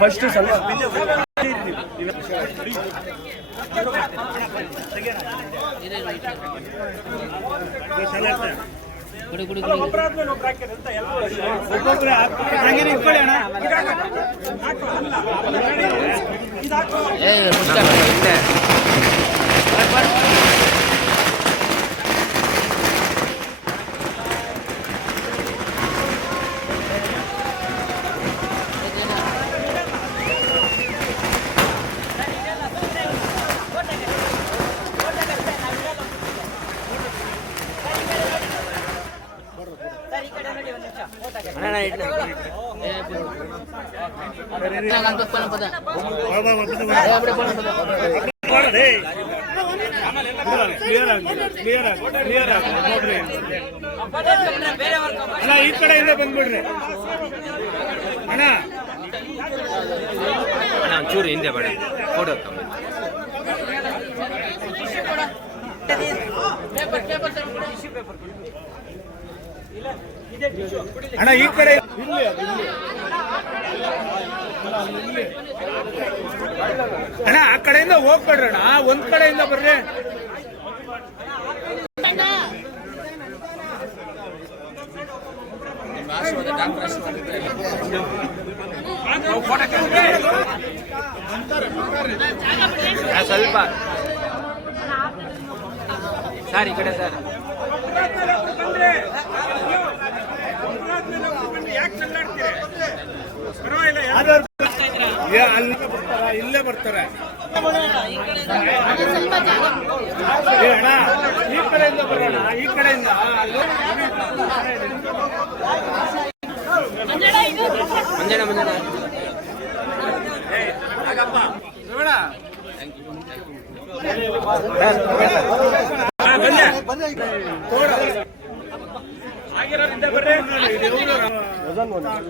First ಅಣ್ಣ ಈ ಕಡೆಯಿಂದ ಬಂದ್ಬಿಡ್ರಿ ಅಣ್ಣ ಚೂರು ಹಿಂದೆ ಬೇಡ ಫೋಟೋ ಅಣ್ಣ ಈ ಕಡೆ ಅಣ್ಣ ಆ ಕಡೆಯಿಂದ ಹೋಗ್ಬೇಡ್ರಣ್ಣ ಒಂದ್ ಕಡೆಯಿಂದ ಬರ್ರಿ ಸ್ವಲ್ಪ ಸರ್ ಈ ಕಡೆ ಸರ್ ಇಲ್ಲೇ ಬರ್ತಾರೆ ಈ ಕಡೆಯಿಂದ ಬರೋಣ ಈ ಕಡೆಯಿಂದ ಮಂಜಣ್ಣ ಮಂಜಣ್ಣ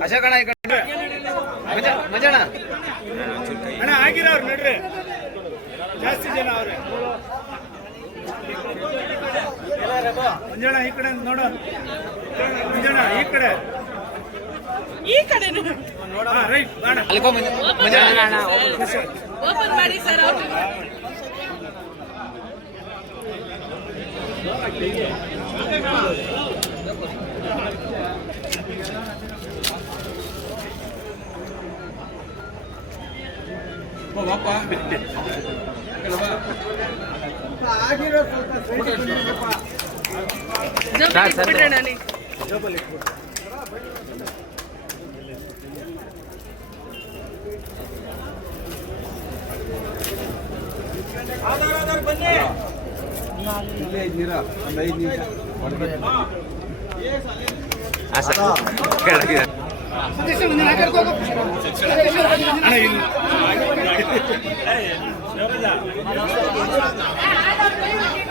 ಅಶೋಕಣ್ಣ ಈ ಕಡೆ ಮಂಜಣ್ಣ ಅಣ್ಣ ಆಗಿರೋರು ನೋಡ್ರಿ ಜಾಸ್ತಿ ಜನ ಅವ್ರೆ ಮಂಜಣ್ಣ ಈ ಕಡೆ ನೋಡು ಮಂಜಣ್ಣ ಈ ಕಡೆ ರೈಟ್ ಮಂಜಣ್ಣ ಓಪನ್ ಮಾಡಿ ಸರ್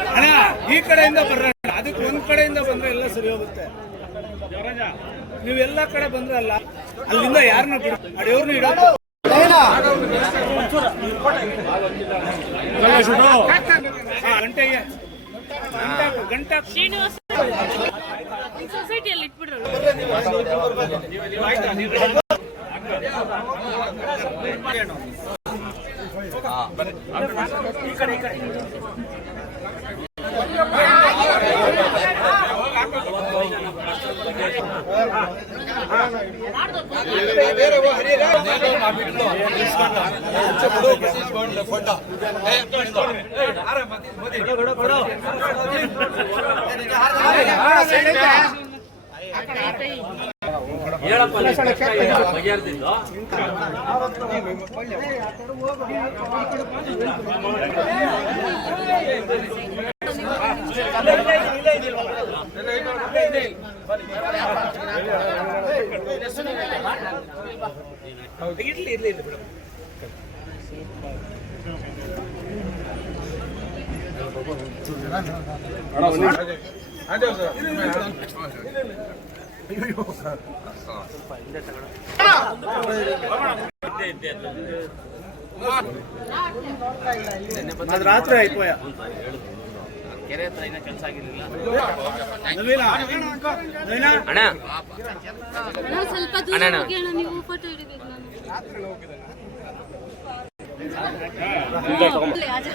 ಅಣ್ಣ ಈ ಕಡೆಯಿಂದ ಬರ್ರ ಅದಕ್ಕೆ ಒಂದ್ ಕಡೆಯಿಂದ ಬಂದ್ರೆ ಎಲ್ಲ ಸರಿ ಹೋಗುತ್ತೆ ನೀವೆಲ್ಲ ಕಡೆ ಬಂದ್ರಲ್ಲ ಅಲ್ಲಿಂದ ಯಾರನ್ನ ಅಡಿಯವ್ರನ್ನ ಇಡೋದು ಗಂಟೆಗೆ ಗಂಟೆ ಶ್ರೀನಿವಾಸ ಸೊಸೈಟಿಯಲ್ಲಿ ಇಟ್ಬಿಡ್ರು రాత్రి అయిపోయా ಕೆರೆ ಹತ್ರ ಏನೋ ಕೆಲಸ ಆಗಿರ್ಲಿಲ್ಲ ಅಣ್ಣ ಅಣ್ಣ ಸ್ವಲ್ಪ ದೂರ ಅಣ್ಣ. ಹೋಗಿ ಅಣ್ಣ, ನೀವು ಫೋಟೋ ಹಿಡಿಬೇಕು ನಾನು. ಅಲ್ಲೇ, ಆಚೆ.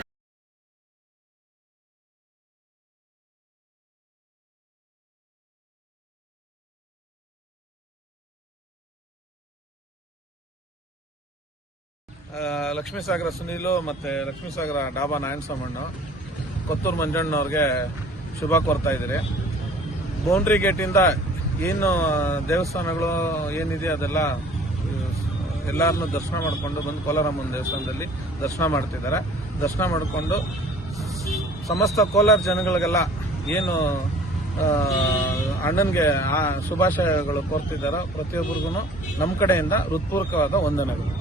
ಲಕ್ಷ್ಮೀಸಾಗರ ಸುನೀಲು ಮತ್ತೆ ಲಕ್ಷ್ಮೀಸಾಗರ ಡಾಬಾ ನಾರಾಯಣಸ್ವಾಮಣ್ಣು ಕೊತ್ತೂರು ಮಂಜಣ್ಣವ್ರಿಗೆ ಶುಭ ಕೋರ್ತಾ ಇದ್ದೀರಿ. ಬೌಂಡ್ರಿ ಗೇಟಿಂದ ಏನು ದೇವಸ್ಥಾನಗಳು ಏನಿದೆ ಅದೆಲ್ಲ ಎಲ್ಲರನ್ನು ದರ್ಶನ ಮಾಡಿಕೊಂಡು ಬಂದು ಕೋಲಾರಮ್ಮನ ದೇವಸ್ಥಾನದಲ್ಲಿ ದರ್ಶನ ಮಾಡ್ತಿದ್ದಾರೆ. ದರ್ಶನ ಮಾಡಿಕೊಂಡು ಸಮಸ್ತ ಕೋಲಾರ ಜನಗಳಿಗೆಲ್ಲ ಏನು ಅಣ್ಣನಿಗೆ ಶುಭಾಶಯಗಳು ಕೋರ್ತಿದ್ದಾರೋ ಪ್ರತಿಯೊಬ್ಬರಿಗೂ ನಮ್ಮ ಕಡೆಯಿಂದ ಹೃತ್ಪೂರ್ವಕವಾದ ವಂದನೆಗಳು.